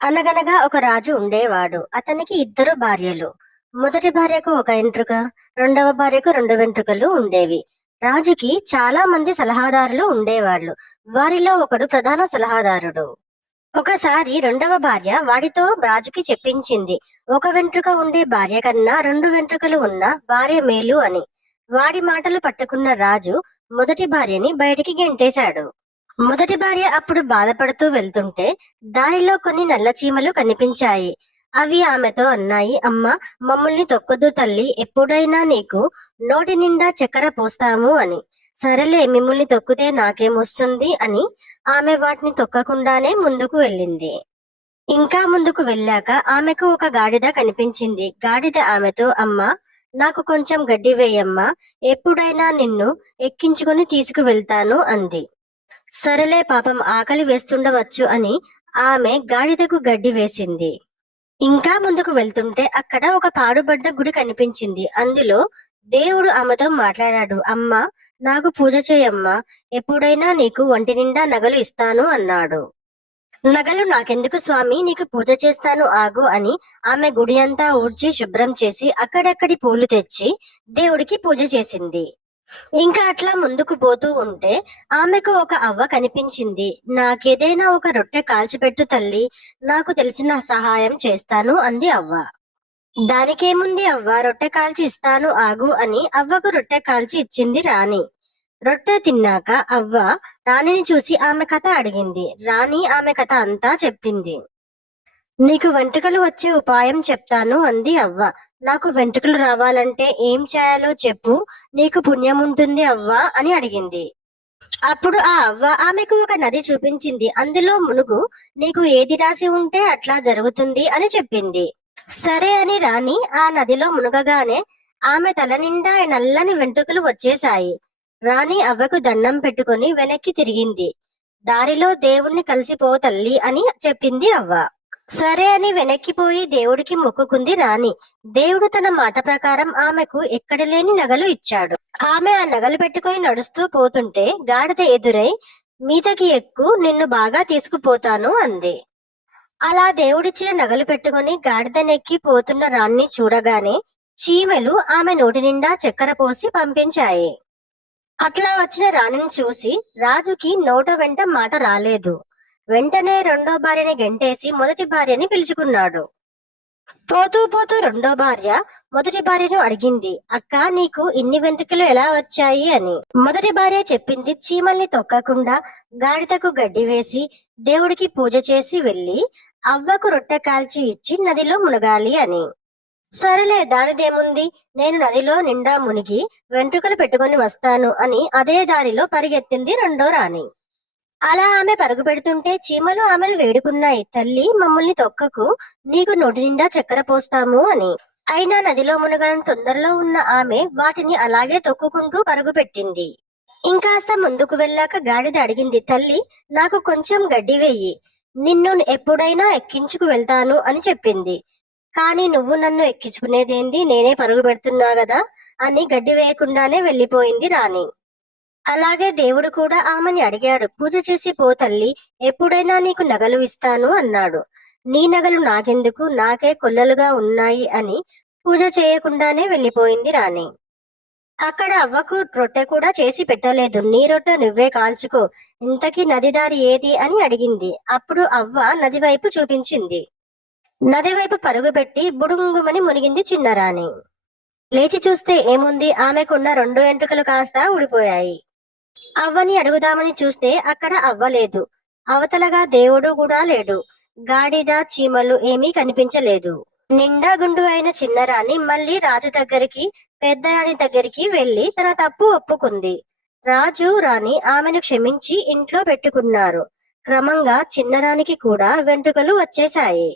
అనగనగా ఒక రాజు ఉండేవాడు. అతనికి ఇద్దరు భార్యలు. మొదటి భార్యకు ఒక వెంట్రుక, రెండవ భార్యకు రెండు వెంట్రుకలు ఉండేవి. రాజుకి చాలా మంది సలహాదారులు ఉండేవాళ్ళు. వారిలో ఒకడు ప్రధాన సలహాదారుడు. ఒకసారి రెండవ భార్య వాడితో రాజుకి చెప్పించింది, ఒక వెంట్రుక ఉండే భార్య కన్నా రెండు వెంట్రుకలు ఉన్న భార్య మేలు అని. వాడి మాటలు పట్టుకున్న రాజు మొదటి భార్యని బయటికి గెంటేశాడు. మొదటి భార్య అప్పుడు బాధపడుతూ వెళ్తుంటే దారిలో కొన్ని నల్ల చీమలు కనిపించాయి. అవి ఆమెతో అన్నాయి, అమ్మా, మమ్మల్ని తొక్కదు తల్లి, ఎప్పుడైనా నీకు నోటి నిండా చక్కెర పోస్తాము అని. సరేలే, మిమ్మల్ని తొక్కితే నాకేమొస్తుంది అని ఆమె వాటిని తొక్కకుండానే ముందుకు వెళ్ళింది. ఇంకా ముందుకు వెళ్ళాక ఆమెకు ఒక గాడిద కనిపించింది. గాడిద ఆమెతో, అమ్మా, నాకు కొంచెం గడ్డి వేయమ్మా, ఎప్పుడైనా నిన్ను ఎక్కించుకుని తీసుకువెళ్తాను అంది. సరేలే, పాపం ఆకలి వేస్తుండవచ్చు అని ఆమె గాడిదకు గడ్డి వేసింది. ఇంకా ముందుకు వెళ్తుంటే అక్కడ ఒక పాడుబడ్డ గుడి కనిపించింది. అందులో దేవుడు ఆమెతో మాట్లాడాడు. అమ్మా, నాకు పూజ చేయమ్మా, ఎప్పుడైనా నీకు ఒంటి నిండా నగలు ఇస్తాను అన్నాడు. నగలు నాకెందుకు స్వామి, నీకు పూజ చేస్తాను ఆగు అని ఆమె గుడి అంతా ఊడ్చి శుభ్రం చేసి అక్కడక్కడి పూలు తెచ్చి దేవుడికి పూజ చేసింది. ఇంకా అట్లా ముందుకు పోతూ ఉంటే ఆమెకు ఒక అవ్వ కనిపించింది. నాకేదైనా ఒక రొట్టె కాల్చిపెట్టు తల్లి, నాకు తెలిసిన సహాయం చేస్తాను అంది అవ్వ. దానికేముంది అవ్వ, రొట్టె కాల్చి ఇస్తాను ఆగు అని అవ్వకు రొట్టె కాల్చి ఇచ్చింది రాణి. రొట్టె తిన్నాక అవ్వ రాణిని చూసి ఆమె కథ అడిగింది. రాణి ఆమె కథ అంతా చెప్పింది. నీకు వెంట్రుకలు వచ్చే ఉపాయం చెప్తాను అంది అవ్వ. నాకు వెంట్రుకలు రావాలంటే ఏం చేయాలో చెప్పు, నీకు పుణ్యం ఉంటుంది అవ్వ అని అడిగింది. అప్పుడు ఆ అవ్వ ఆమెకు ఒక నది చూపించింది. అందులో మునుగు, నీకు ఏది రాసి ఉంటే అట్లా జరుగుతుంది అని చెప్పింది. సరే అని రాణి ఆ నదిలో మునగగానే ఆమె తల నిండా నల్లని వెంట్రుకలు వచ్చేశాయి. రాణి అవ్వకు దండం పెట్టుకుని వెనక్కి తిరిగింది. దారిలో దేవుణ్ణి కలిసిపో తల్లి అని చెప్పింది అవ్వ. సరే అని వెనక్కిపోయి దేవుడికి మొక్కుకుంది రాణి. దేవుడు తన మాట ప్రకారం ఆమెకు ఎక్కడలేని నగలు ఇచ్చాడు. ఆమె ఆ నగలు పెట్టుకుని నడుస్తూ పోతుంటే గాడిద ఎదురై, మీదకి ఎక్కు, నిన్ను బాగా తీసుకుపోతాను అంది. అలా దేవుడిచ్చిన నగలు పెట్టుకుని గాడిదనెక్కి పోతున్న రాణ్ణి చూడగానే చీమలు ఆమె నోటి నిండా చక్కెర పోసి పంపించాయి. అట్లా వచ్చిన రాణిని చూసి రాజుకి నోట వెంట మాట రాలేదు. వెంటనే రెండో భార్యని గెంటేసి మొదటి భార్యని పిలుచుకున్నాడు. పోతూ పోతూ రెండో భార్య మొదటి భార్యను అడిగింది, అక్క, నీకు ఇన్ని వెంట్రుకలు ఎలా వచ్చాయి అని. మొదటి భార్య చెప్పింది, చీమల్ని తొక్కకుండా గాడిదకు గడ్డి వేసి దేవుడికి పూజ చేసి వెళ్లి అవ్వకు రొట్టె కాల్చి ఇచ్చి నదిలో మునగాలి అని. సరేలే, దానిదేముంది, నేను నదిలో నిండా మునిగి వెంట్రుకలు పెట్టుకుని వస్తాను అని అదే దారిలో పరిగెత్తింది రెండో రాణి. అలా ఆమె పరుగు పెడుతుంటే చీమలు ఆమెను వేడుకున్నాయి, తల్లి, మమ్మల్ని తొక్కకు, నీకు నోటి నిండా చక్కెర పోస్తాము అని. అయినా నదిలో మునగడం తొందరలో ఉన్న ఆమె వాటిని అలాగే తొక్కుకుంటూ పరుగు పెట్టింది. ఇంకాస్త ముందుకు వెళ్ళాక గాడిద అడిగింది, తల్లి, నాకు కొంచెం గడ్డి వేయి, నిన్ను ఎప్పుడైనా ఎక్కించుకు వెళ్తాను అని చెప్పింది. కానీ నువ్వు నన్ను ఎక్కించుకునేదేంది, నేనే పరుగు పెడుతున్నా గదా అని గడ్డి వేయకుండానే వెళ్ళిపోయింది రాణి. అలాగే దేవుడు కూడా ఆమెని అడిగాడు, పూజ చేసి పో తల్లి, ఎప్పుడైనా నీకు నగలు ఇస్తాను అన్నాడు. నీ నగలు నాకెందుకు, నాకే కొల్లలుగా ఉన్నాయి అని పూజ చేయకుండానే వెళ్ళిపోయింది రాణి. అక్కడ అవ్వకు రొట్టె కూడా చేసి పెట్టలేదు. నీ రొట్టె నువ్వే కాల్చుకో, ఇంతకీ నది దారి ఏది అని అడిగింది. అప్పుడు అవ్వ నది వైపు చూపించింది. నది వైపు పరుగు పెట్టి బుడుంగుమని మునిగింది చిన్నరాణి. లేచి చూస్తే ఏముంది, ఆమెకున్న రెండు ఎంట్రుకలు కాస్త ఊడిపోయాయి. అవ్వని అడుగుదామని చూస్తే అక్కడ అవ్వలేదు. అవతలగా దేవుడు కూడా లేడు. గాడిద, చీమలు ఏమీ కనిపించలేదు. నిండా గుండు అయిన చిన్నరాణి మళ్ళీ రాజు దగ్గరికి, పెద్దరాణి దగ్గరికి వెళ్లి తన తప్పు ఒప్పుకుంది. రాజు, రాణి ఆమెను క్షమించి ఇంట్లో పెట్టుకున్నారు. క్రమంగా చిన్నరాణికి కూడా వెంట్రుకలు వచ్చేశాయి.